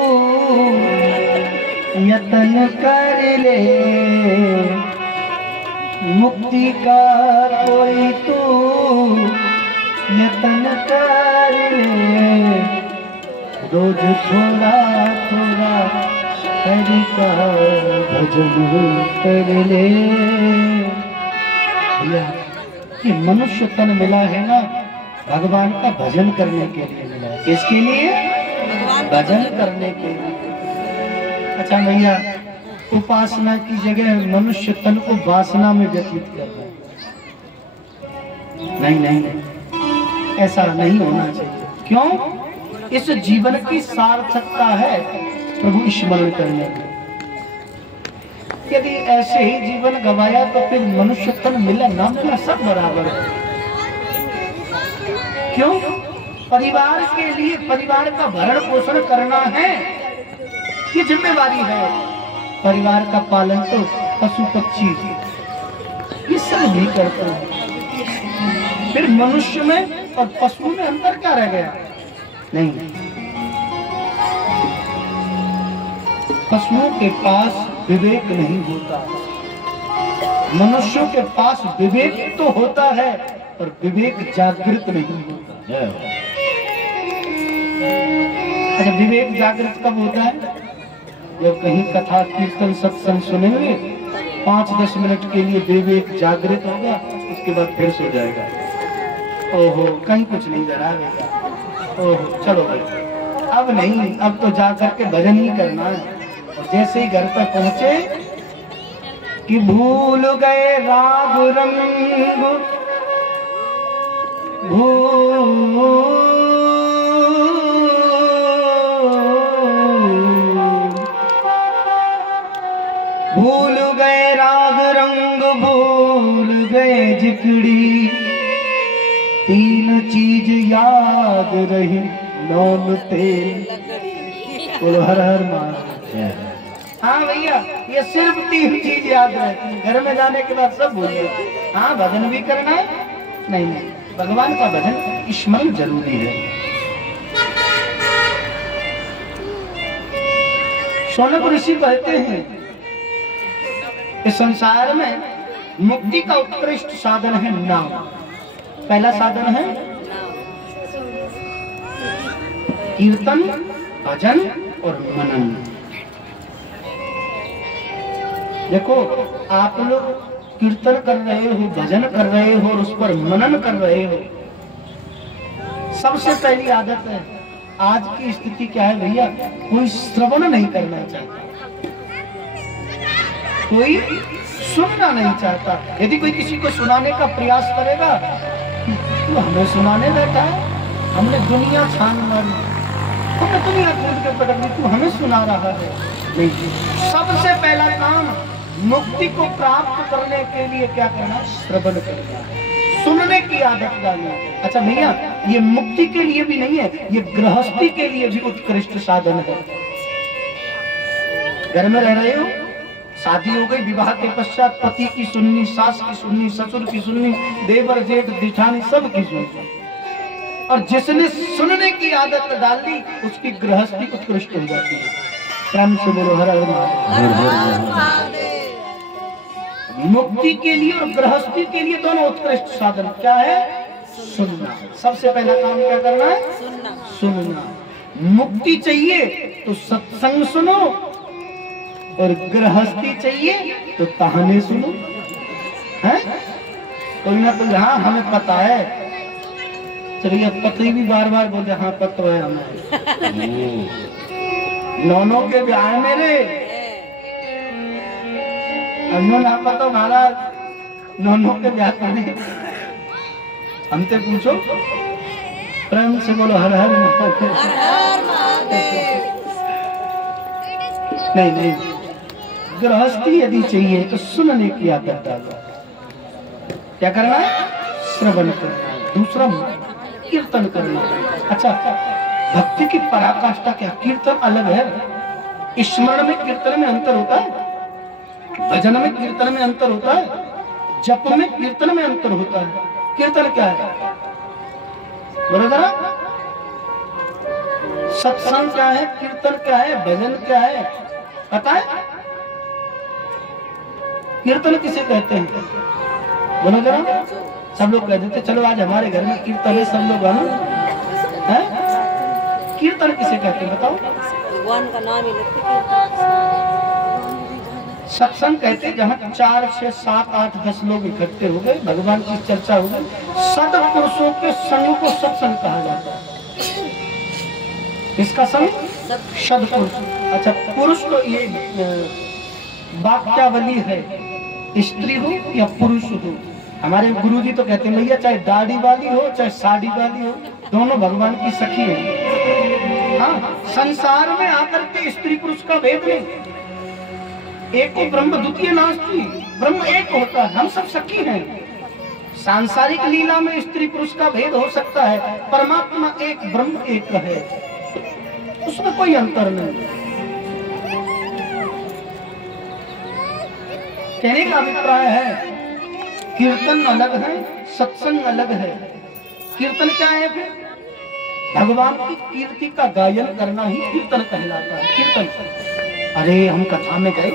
यत्न कर ले, मुक्ति का कोई तू यत्न कर ले, रोज थोड़ा थोड़ा हरि का भजन कर ले। ये मनुष्य तन मिला है ना भगवान का भजन करने के लिए मिला है। किसके लिए? भजन करने के लिए। अच्छा भैया, उपासना की जगह मनुष्य तन को वासना में व्यतीत कर रहा है। नहीं नहीं, ऐसा नहीं होना चाहिए। क्यों? इस जीवन की सार्थकता है प्रभु स्मरण करने में। यदि ऐसे ही जीवन गवाया तो फिर मनुष्य तन मिला ना मिला सब बराबर है। क्यों? परिवार के लिए परिवार का भरण पोषण करना है, ये जिम्मेवारी है। परिवार का पालन तो पशु पक्षी ये सब भी करते हैं। फिर मनुष्य में और पशु में अंतर क्या रह गया? नहीं, पशुओं के पास विवेक नहीं होता, मनुष्यों के पास विवेक तो होता है पर विवेक जागृत नहीं होता। अच्छा, विवेक जागृत कब होता है? जब कहीं कथा कीर्तन सत्संग सुनेंगे 5-10 मिनट के लिए विवेक जागृत होगा, उसके बाद फिर सो जाएगा। ओहो कहीं कुछ नहीं जरा बेटा, ओहो चलो भाई अब नहीं, अब तो जा करके भजन ही करना है। और जैसे ही घर पर पहुंचे कि भूल गए राग रंग, भूल गए राग रंग, भूल गए जिकड़ी, तीन चीज याद रही नाम तेल। बोलो हर हर महादेव। हाँ भैया, ये सिर्फ 3 चीज याद रहती, घर में जाने के बाद सब भूल गए। हाँ भजन भी करना है, नहीं नहीं भगवान का भजन स्मरण जरूरी है। शौनक ऋषि कहते हैं कि संसार में मुक्ति का उत्कृष्ट साधन है नाम। पहला साधन है कीर्तन, भजन और मनन। देखो आप लोग कीर्तन कर रहे हो, भजन कर रहे हो और उस पर मनन कर रहे हो। सबसे पहली आदत है, आज की स्थिति क्या है भैया, कोई श्रवण नहीं करना चाहता, कोई सुनना नहीं चाहता। यदि कोई किसी को सुनाने का प्रयास करेगा तो हमें सुनाने बैठा है, हमने दुनिया छान मारी, हमने दुनिया खोल के पटक दी, तू हमें सुना रहा है। नहीं, सबसे पहला काम मुक्ति को प्राप्त करने के लिए क्या करना? श्रवण करना, सुनने की आदत डालना। अच्छा भैया, ये मुक्ति के लिए भी नहीं है, ये गृहस्थी के लिए भी उत्कृष्ट साधन है। घर में रह रहे हो, शादी हो गई, विवाह के पश्चात पति की सुननी, सास की सुननी, ससुर की सुननी, देवर जेठ जेठानी सब की सुननी, और जिसने सुनने की आदत डाल दी उसकी गृहस्थी उत्कृष्ट हो जाती है। प्रेम से बोलो हर हर महादेव। मुक्ति के लिए और गृहस्थी के लिए दोनों उत्कृष्ट साधन क्या है? सुनना। सबसे पहला काम क्या करना है? सुनना। मुक्ति चाहिए तो सत्संग सुनो, और गृहस्थी चाहिए तो कहानी सुनो। हैं? कोई ना कोई, हाँ हमें पता है, चलिए पति भी बार बार बोलते हाँ पता है हमें। नौनों के ब्याह मेरे हमने ना पता महाराज, नौनों के ब्याह करने हमसे पूछो। प्रेम से बोलो हर हर महादेव। नहीं नहीं, गृहस्थी यदि चाहिए तो सुनने की आदत डालो। क्या करना है? श्रवण करना। दूसरा कीर्तन करना। अच्छा, भक्ति की पराकाष्ठा क्या? कीर्तन अलग है। स्मरण में कीर्तन में अंतर होता है, भजन में कीर्तन में अंतर होता है, जप में कीर्तन में अंतर होता है। कीर्तन क्या है बोलो जरा? सत्संग क्या है, कीर्तन क्या है, भजन क्या है पता है? कीर्तन किसे कहते हैं बोलो जरा? सब लोग कह देते चलो आज हमारे घर में कीर्तन है, सब लोग हैं? कीर्तन किसे कहते हैं बताओ? भगवान का नाम ही लेते। सत्संग कहते जहाँ 4, 6, 7, 8, 10 लोग इकट्ठे हो गए, भगवान की चर्चा हो गई, सत्पुरुषों के संग को सत्संग कहा जाता है। इसका संग सत्पुरुष। अच्छा, पुरुष तो ये वाक्यावली है, स्त्री हो या पुरुष हो। हमारे गुरुजी तो कहते हैं भैया चाहे दाढ़ी वाली हो चाहे साड़ी वाली हो, दोनों भगवान की सखी है। हाँ, संसार में आकर के स्त्री पुरुष का भेद नहीं, एक को ब्रह्म द्वितीय नास्ति, ब्रह्म एक होता है, हम सब सखी हैं। सांसारिक लीला में स्त्री पुरुष का भेद हो सकता है, परमात्मा एक, ब्रह्म एक है, उसमें कोई अंतर नहीं। कहने का अभिप्राय है कीर्तन अलग है, सत्संग अलग है। कीर्तन क्या है फिर? भगवान की कीर्ति का गायन करना ही कीर्तन कहलाता है। कीर्तन, अरे हम कथा में गए,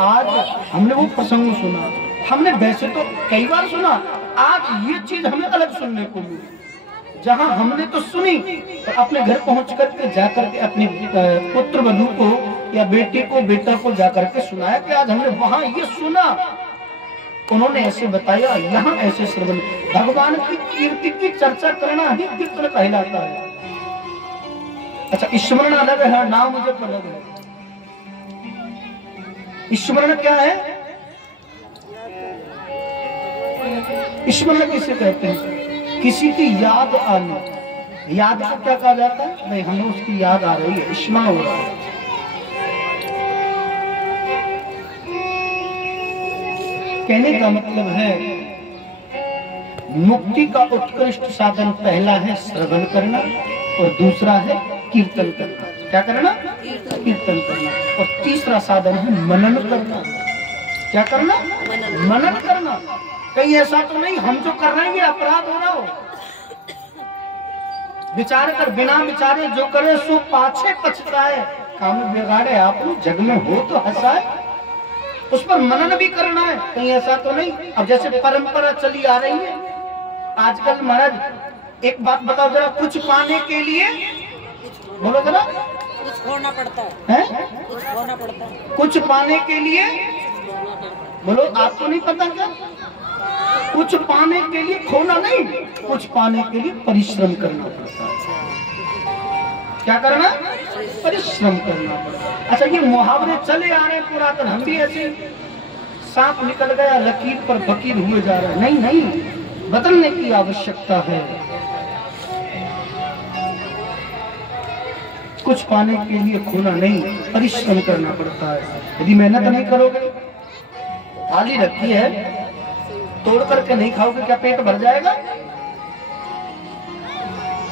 आज हमने वो प्रसंग सुना, हमने वैसे तो कई बार सुना, आज ये चीज हमें अलग सुनने को मिली। जहां हमने तो सुनी, तो अपने घर पहुंच करके जाकर के अपने पुत्र वधू को या बेटे को बेटा को जाकर के सुनाया कि आज हमने वहां ये सुना, उन्होंने ऐसे बताया, यहाँ ऐसे श्रवण। भगवान की कीर्ति की चर्चा करना ही कीर्तन कहलाता है। अच्छा, स्मरण अलग है, नाम मुझे अलग है। स्मरण क्या है? स्मरण किसे कहते हैं? किसी की याद आना। याद को क्या कहा जाता है? नहीं, हमें उसकी याद आ रही है, स्मरण हो रहा है। कहने का मतलब है मुक्ति का उत्कृष्ट साधन पहला है श्रवण करना और दूसरा है कीर्तन करना। क्या करना? कीर्तन करना। और तीसरा साधन है मनन करना। क्या करना? मनन करना। कहीं ऐसा तो नहीं हम जो कर रहे हैं ये अपराध हो रहा हो, विचार कर, बिना विचारे जो करे सो पाछे पछताए, काम बिगाड़े आप जग में हो तो हंसाए, उस पर मनन भी करना है। कहीं ऐसा तो नहीं अब जैसे परंपरा चली आ रही है आजकल। महाराज एक बात बताओ जरा, कुछ पाने के लिए बोलो जरा, कुछ खोना पड़ता है, कुछ खोना पड़ता है। कुछ पाने के लिए बोलो, आपको नहीं पता क्या? कुछ पाने के लिए खोना नहीं, कुछ पाने के लिए परिश्रम करना पड़ता है। क्या करना? परिश्रम करना पड़ता है। अच्छा, ये मुहावरे चले आ रहे हैं पुरातन, हम भी ऐसे सांप निकल गया लकीर पर फकीर हुए जा रहे हैं। नहीं नहीं, बदलने की आवश्यकता है। कुछ पाने के लिए खोना नहीं, परिश्रम करना पड़ता है। यदि मेहनत नहीं करोगे, थाली रखी है तोड़ करके नहीं खाओगे, क्या पेट भर जाएगा?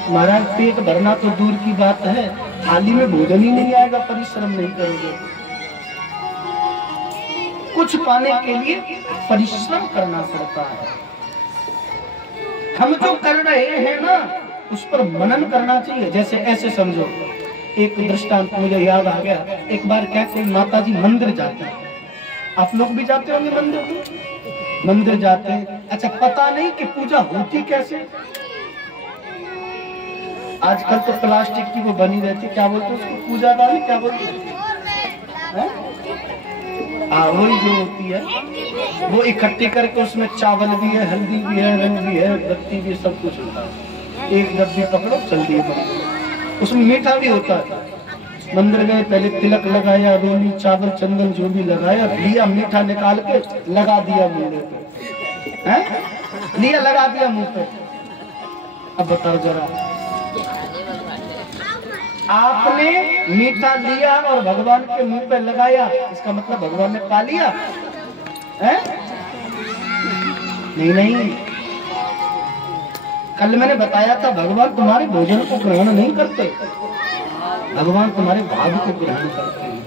महाराज पेट भरना तो दूर की बात है, थाली में भोजन ही नहीं आएगा, परिश्रम नहीं करोगे। कुछ पाने के लिए परिश्रम करना पड़ता है। हम जो कर रहे हैं ना, उस पर मनन करना चाहिए। जैसे ऐसे समझो, एक दृष्टांत मुझे याद आ गया। एक बार क्या, कोई माता जी मंदिर जाते हैं, आप लोग भी जाते होंगे मंदिर जाते हैं। अच्छा, पता नहीं कि पूजा होती कैसे। आजकल तो प्लास्टिक की वो बनी रहती, क्या बोलते हैं उसको, पूजा दानी क्या बोलते हैं? वही जो होती है, वो इकट्ठी करके उसमें चावल भी है, हल्दी भी है, रंग भी है, बत्ती भी, सब कुछ होता है। एक डब्बी पकड़ो, चल दिए बना। उसमें मीठा भी होता है। मंदिर गए, पहले तिलक लगाया, रोली चावल चंदन जो भी लगाया, लिया मीठा निकाल के लगा दिया मुंह पे, लिया लगा दिया मुंह पे। अब बताओ जरा, आपने मीठा लिया और भगवान के मुंह पे लगाया, इसका मतलब भगवान ने पा लिया है? नहीं नहीं, कल मैंने बताया था भगवान तुम्हारे भोजन को ग्रहण नहीं करते, भगवान तुम्हारे भाव को ग्रहण करते हैं।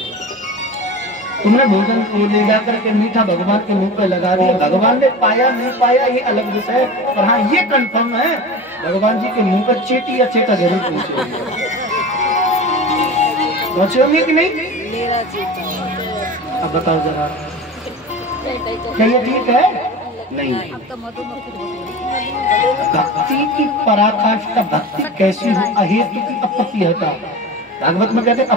तुमने भोजन को ले जाकर के मीठा भगवान के मुंह पे लगा दिया, भगवान ने पाया नहीं पाया ये अलग विषय है, पर हाँ ये कंफर्म है भगवान जी के मुंह पर चेटी या चेटा जरूर पहुंचे कि नहीं? अब बताओ जरा, क्या ये ठीक है? नहीं। भक्ति की पराकाष्ठा, भक्ति कैसी हो? अहेतु की अप्रतिहता, भागवत में कहते हैं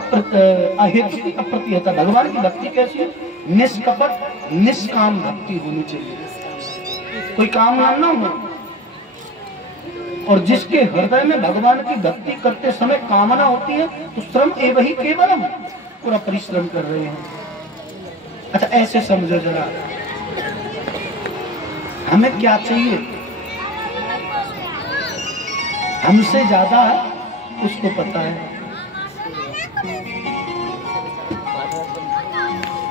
अहेतु की अप्रतिहता। भगवान की भक्ति कैसी है? निष्कपट निष्काम भक्ति होनी चाहिए, कोई काम ना हो। और जिसके हृदय में भगवान की भक्ति करते समय कामना होती है तो श्रम एवं ही केवलम, पूरा परिश्रम कर रहे हैं। अच्छा ऐसे समझो जरा, हमें क्या चाहिए? हमसे ज्यादा उसको पता है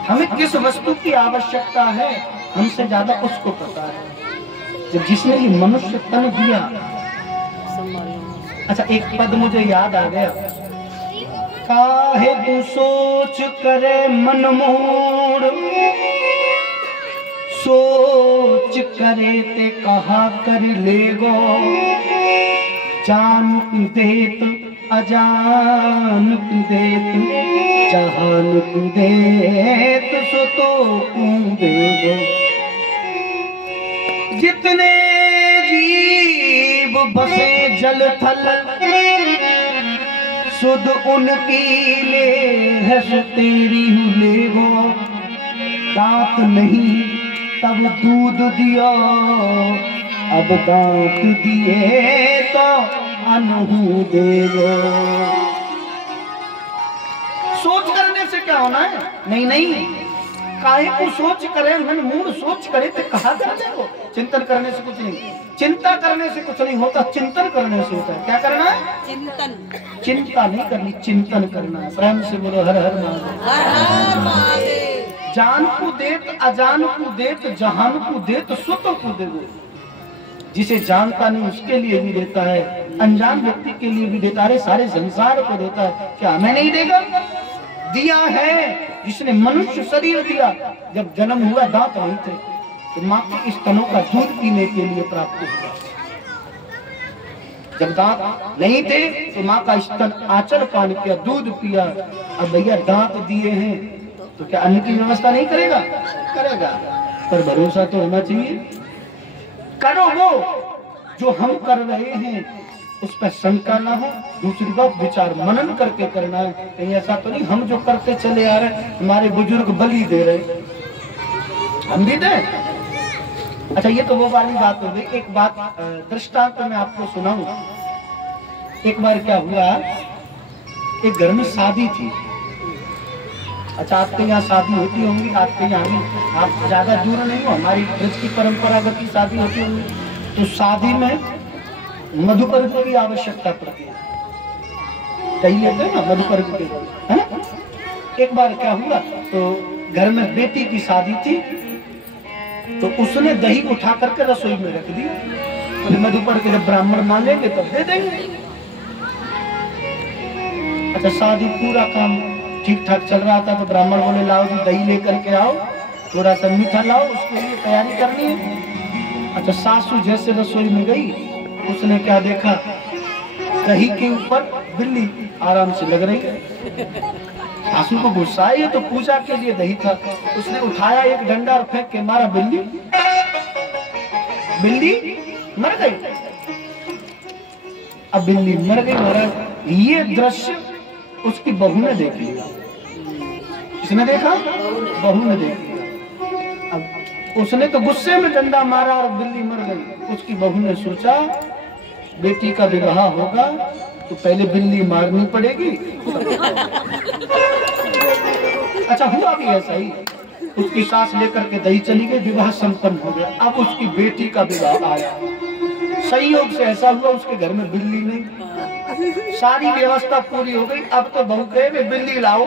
हमें किस वस्तु की आवश्यकता है, हमसे ज्यादा उसको पता है। जब जिसने ये मनुष्य तन दिया। अच्छा एक पद मुझे याद आ गया, काहे तू सोच करे मन मोड़, सोच करे ते कहा कर लेगो, जान देत अजान देत, जहान देत सो तो देगो। जितने जीव बसे जल थल, सुध उनकी ले हस तेरी लेगो, दांत नहीं तब दूध दिया, अब दांत दिए तो अनहु देगो। सोच करने से क्या होना है? नहीं नहीं, काहे को सोच करे, मन मूड सोच करे तो कहा करते हो। चिंतन करने से कुछ नहीं, चिंता करने से कुछ नहीं होता, चिंतन करने से होता है। क्या करना है? चिंतन। चिंता नहीं करनी, चिंतन करना है। प्रेम से बोलो हर हर महादेव। जान को देत अजान को देत, जहान को देत सुत को देगो। जिसे जानता नहीं उसके लिए भी देता है, अनजान व्यक्ति के लिए भी देता है, सारे संसार को देता है। क्या हमें नहीं देगा? दिया है। जिसने मनुष्य शरीर दिया, जब जन्म हुआ दांत नहीं थे तो माँ के स्तनों का दूध पीने के लिए प्राप्त हुआ। जब दांत नहीं थे तो माँ का स्तन आचर पान किया, दूध पिया। अब भैया दांत दिए हैं तो क्या अन्न की व्यवस्था नहीं करेगा? करेगा। पर भरोसा तो होना चाहिए। करो वो जो हम कर रहे हैं, उस पर शंका ना हो। दूसरी बात विचार मनन करके करना है। कहीं ऐसा तो नहीं हम जो करते चले आ रहे हैं, हमारे बुजुर्ग बलि दे रहे, हम भी दें। अच्छा ये तो वो वाली बात हो गई। एक बात दृष्टांत तो मैं आपको सुनाऊं। एक बार क्या हुआ, एक घर में शादी थी। अच्छा आपके यहाँ शादी होती होंगी, आपके यहाँ भी, आप ज्यादा दूर नहीं हो, हमारी ब्रज की परंपरागत की शादी होती होंगी। तो शादी में मधुपर्क की आवश्यकता पड़ती है, दही लेते हैं ना मधुपर्क के, है ना। एक बार क्या हुआ, तो घर में बेटी की शादी थी, तो उसने दही उठा करके रसोई में रख दी। तो मधुपर्क जब ब्राह्मण मांगेंगे तब दे देंगे। अच्छा शादी पूरा काम ठीक ठाक चल रहा था, तो ब्राह्मण बोले लाओ जी दही लेकर के आओ, थोड़ा सा मीठा लाओ, उसके लिए तैयारी करनी है। अच्छा सासू जैसे रसोई में गई, उसने क्या देखा, दही के ऊपर बिल्ली आराम से लग रही है। सासू को गुस्सा है, ये तो पूजा के लिए दही था। उसने उठाया एक डंडा और फेंक के मारा, बिल्ली मर गई। अब बिल्ली मर गई महाराज। ये दृश्य उसकी बहू ने देख लिया। किसने देखा? बहू ने देख लिया। अब उसने तो गुस्से में डंडा मारा और बिल्ली मर गई। उसकी बहू ने सोचा बेटी का विवाह होगा तो पहले बिल्ली मारनी पड़ेगी। अच्छा हुआ भी ऐसा ही। उसकी सास लेकर के दही चली गई, विवाह संपन्न हो गया। अब उसकी बेटी का विवाह आया। संयोग से ऐसा हुआ उसके घर में बिल्ली नहीं, सारी व्यवस्था पूरी हो गई। अब तो बहू कहे बिल्ली लाओ।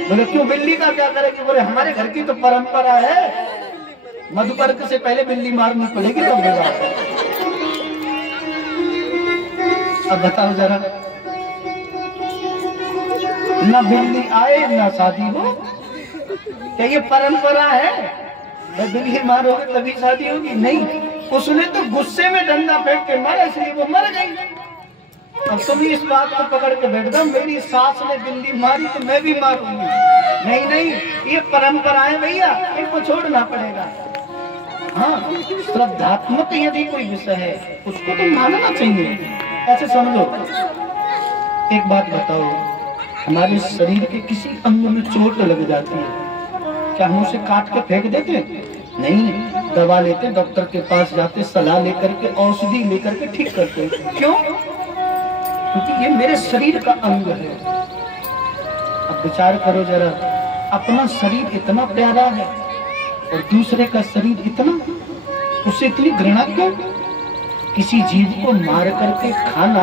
बोले क्यों बिल्ली का क्या करेगी? बोले हमारे घर की तो परंपरा है मधुपर्क से पहले बिल्ली मारनी पड़ेगी तब होगा। अब बताओ जरा, ना बिल्ली आए ना शादी हो, क्या ये परंपरा है? बिल्ली मारोगे तभी शादी होगी? नहीं, उसने तो गुस्से में डंडा फेंक के मारा इसलिए वो मर गई। अब तुम इस बात को पकड़ के बैठ गए मेरी सास ने बिल्ली मारी तो मैं भी मारूंगी। नहीं नहीं, ये परंपरा है भैया, इनको छोड़ना पड़ेगा। हाँ, श्रद्धात्मक यदि कोई विषय है उसको तो मानना चाहिए। ऐसे समझो, एक बात बताओ, हमारे शरीर के किसी अंग में चोट लग जाती है, क्या हम उसे काट के फेंक देते? नहीं, दवा लेते, डॉक्टर के पास जाते, सलाह लेकर के, औषधि लेकर के ठीक करते। क्यों? क्योंकि ये मेरे शरीर का अंग है। अब विचार करो जरा, अपना शरीर इतना प्यारा है और दूसरे का शरीर इतना, उससे इतनी घृणा क्यों? किसी जीव को मार करके खाना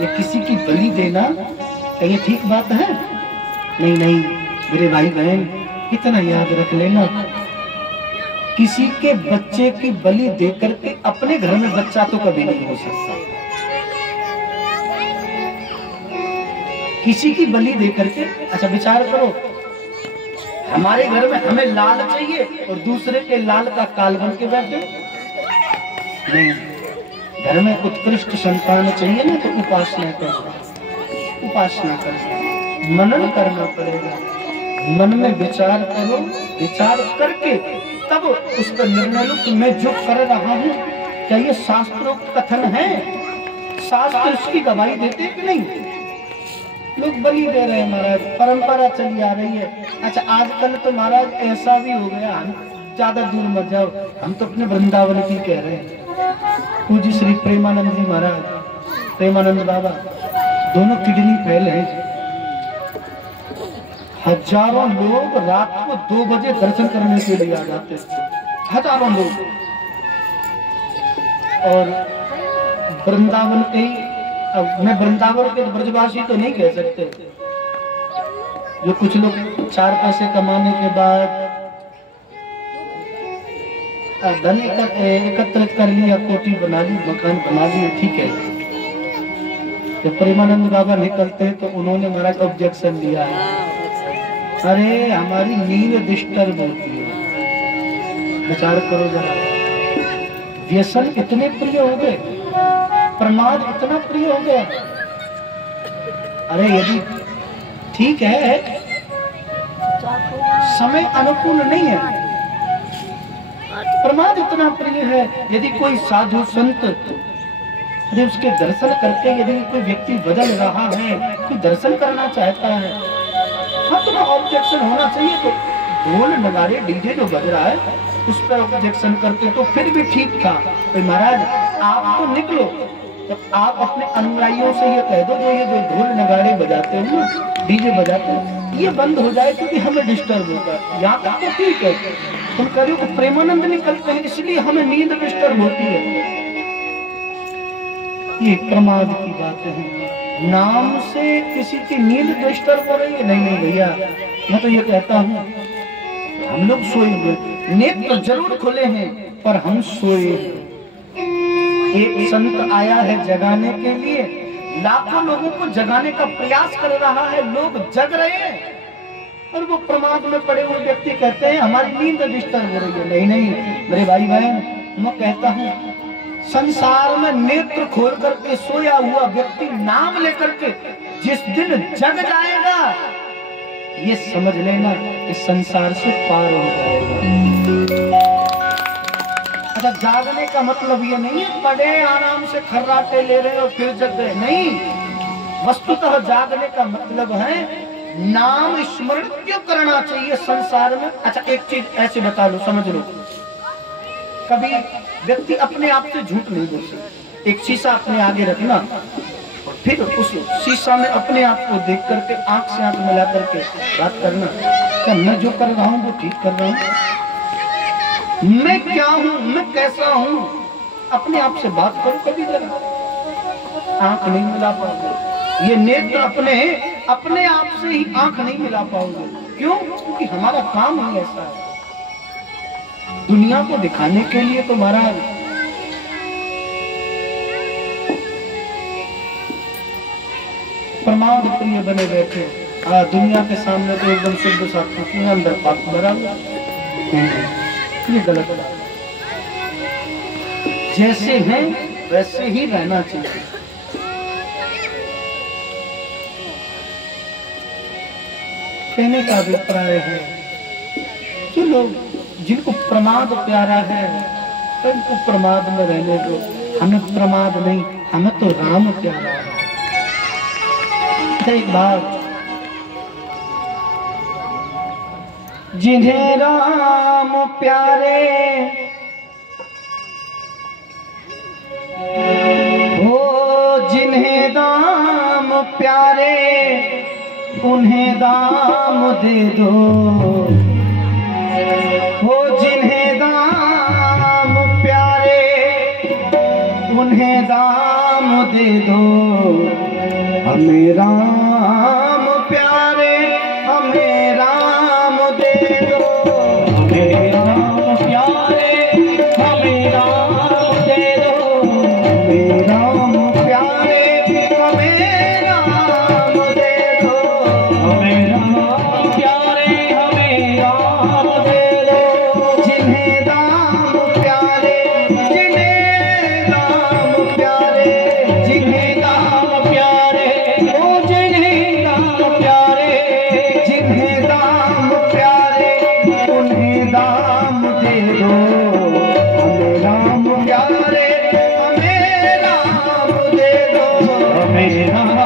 या किसी की बलि देना, क्या ये ठीक बात है? नहीं नहीं मेरे भाई बहन, इतना याद रख लेना, किसी के बच्चे की बलि देकर के अपने घर में बच्चा तो कभी नहीं हो सकता। किसी की बलि देकर के, अच्छा विचार करो, हमारे घर में हमें लाल चाहिए और दूसरे के लाल का काल बन के बैठे? नहीं, घर में उत्कृष्ट संतान चाहिए ना तो उपासना करो, उपासना करो, मनन करना पड़ेगा। मन में विचार करो, विचार करके तब उस पर निर्णय लो कि मैं जो कर रहा हूँ क्या ये शास्त्रोक्त कथन है? शास्त्र उसकी गवाही देते कि नहीं? लोग बलि दे रहे हैं महाराज, परंपरा चली आ रही है। अच्छा आजकल तो महाराज ऐसा भी हो गया, हम ज्यादा दूर मत जाओ, हम तो अपने वृंदावन की कह रहे हैं। पूज्य श्री प्रेमानंद जी महाराज, प्रेमानंद बाबा, दोनों किडनी फेल है। हजारों लोग रात को 2 बजे दर्शन करने के लिए आ जाते हैं, हजारों लोग। और वृंदावन के, अब मैं वृंदावन के ब्रजवासी तो नहीं कह सकते, जो कुछ लोग 4 पैसे कमाने के बाद धन एकत्रित कर लिया, कोठी बना ली, मकान बना लिया, ठीक है। जब प्रेमानंद बाबा निकलते हैं तो उन्होंने महाराज ऑब्जेक्शन दिया है, अरे हमारी नींद डिस्टर्ब होती है। विचार करो जरा, व्यसन इतने प्रिय हो गए, प्रमाद इतना प्रिय हो गया। अरे यदि ठीक है, समय अनुकूल नहीं है, प्रमाद इतना प्रिय है। यदि कोई साधु संत, यदि उसके दर्शन करके यदि कोई व्यक्ति बदल रहा है, कोई दर्शन करना चाहता है, हाँ तो ऑब्जेक्शन होना चाहिए। तो ढोल नगाड़े डीजे जो बज रहा है उस पर ऑब्जेक्शन करते तो फिर भी ठीक था। तो महाराज आप तो निकलो, तो आप अपने अनुयायियों से ये कह दो, जो ये जो ढोल नगाड़े बजाते हैं ना, डीजे बजाते हैं, ये बंद हो जाए क्योंकि हमें डिस्टर्ब होता है। यहाँ तक तो ठीक है, तुम कह रहे हो प्रेमानंद निकलते हैं इसलिए हमें नींद डिस्टर्ब होती है। ये प्रमाद की बातें हैं। नाम से किसी की नींद डिस्टर्ब हो रही है? नहीं नहीं भैया, मैं तो ये कहता हूँ हम लोग सोए हुए, नेत्र जरूर खुले हैं पर हम सोए। एक संत आया है जगाने के लिए, लाखों लोगों को जगाने का प्रयास कर रहा है, लोग जग रहे हैं और वो प्रमाद में पड़े हुए व्यक्ति कहते हैं हमारी नींद डिस्टर्ब हो रही है। नहीं नहीं मेरे भाई बहन, मैं कहता हूँ संसार में नेत्र खोल करके सोया हुआ व्यक्ति नाम लेकर के जिस दिन जग जाएगा, ये समझ लेना कि संसार से पार हो जाएगा। अच्छा, जागने का मतलब ये नहीं है पड़े आराम से खर्राटे ले रहे हो फिर जग गए, नहीं। वस्तुतः जागने का मतलब है नाम स्मरण क्यों करना चाहिए संसार में। अच्छा एक चीज ऐसे बता लो, समझ लो, कभी व्यक्ति अपने आप से झूठ नहीं बोल सकता। एक शीशा अपने आगे रखना और फिर उस शीशा में अपने आप को देख करके आंख से आंख मिला करके बात करना, क्या मैं जो कर रहा हूँ वो ठीक कर रहा हूँ, मैं क्या हूँ, मैं कैसा हूँ, अपने आप से बात करो। कभी जरा आंख नहीं मिला पाओगे, ये नेत्र अपने आप से ही आंख नहीं मिला पाओगे। क्यों? क्योंकि हमारा काम ही ऐसा है। दुनिया को दिखाने के लिए तो महाराज प्रमाद प्रिय बने बैठे। दुनिया के सामने तो एकदम शुद्ध सात्विक, अंदर पाप भरा हुआ। ये गलत बात। जैसे हैं वैसे ही रहना चाहिए। कहने का अभिप्राय है जो लोग जिनको प्रमाद प्यारा है तो उनको प्रमाद में रहने दो। हमें प्रमाद नहीं, हमें तो राम प्यारा है। एक बात, जिन्हें राम प्यारे हो, जिन्हें दाम प्यारे उन्हें दाम दे दो। हो जिन्हें दाम प्यारे उन्हें दाम दे दो। हमें राम प्यारे हमें राम दे दो। हमें राम प्यारे हमें राम दे दो। हमें राम प्यारे हमें राम दे दो। हमें राम प्यारे हमें राम दे दो। जिन्हें दाम प्यारे जिन्हें दाम प्यारे जिन्हें दाम प्यारे ओ जिन्हें दाम प्यारे जिन्हें दाम प्यारे उन्हें दाम दे दो। हमें राम प्यारे हमें राम दे दो। हमें राम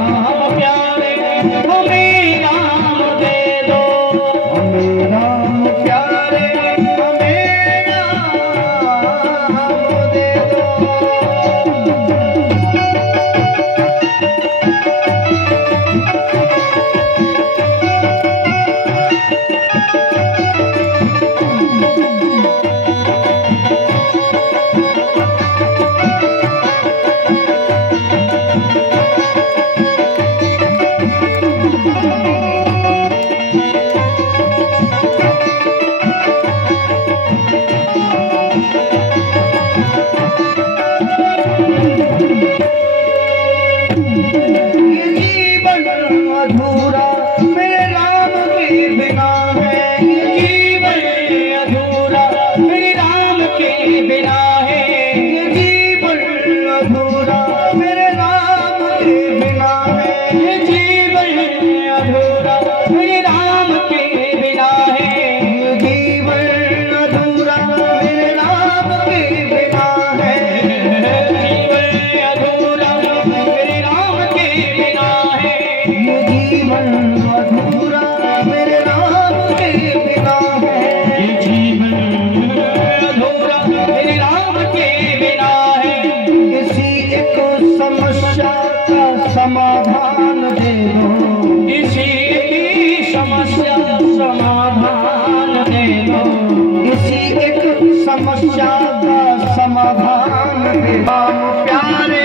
प्यारे हमें राम दे दो। हमें राम प्यारे हमें राम दे दो। ये जीवन अधूरा मेरे राम के बिना है। ये जीवन अधूरा मेरे राम के बिना है। ये जीवन अधूरा मेरे राम के बिना है। ये जीवन अधूरा मेरे राम के बिना है। ये जीवन अधूरा मेरे राम के बिना है। जीवन अधूरा मेरे राम के बिना है। ये जीवन अधूरा मेरे राम के बिना है। ये जीवन अधूरा मेरे राम के बिना है। किसी एक समस्या का समाधान दे दो। किसी एक समस्या समाधान दे दो। किसी एक समस्या का समाधान दे दो। राम प्यारे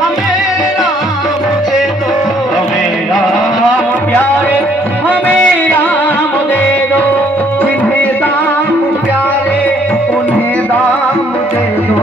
हमें राम दे दो। हमें राम प्यारे हमें राम दे दो। जिन्हें दाम प्यारे उन्हें दाम दे दो।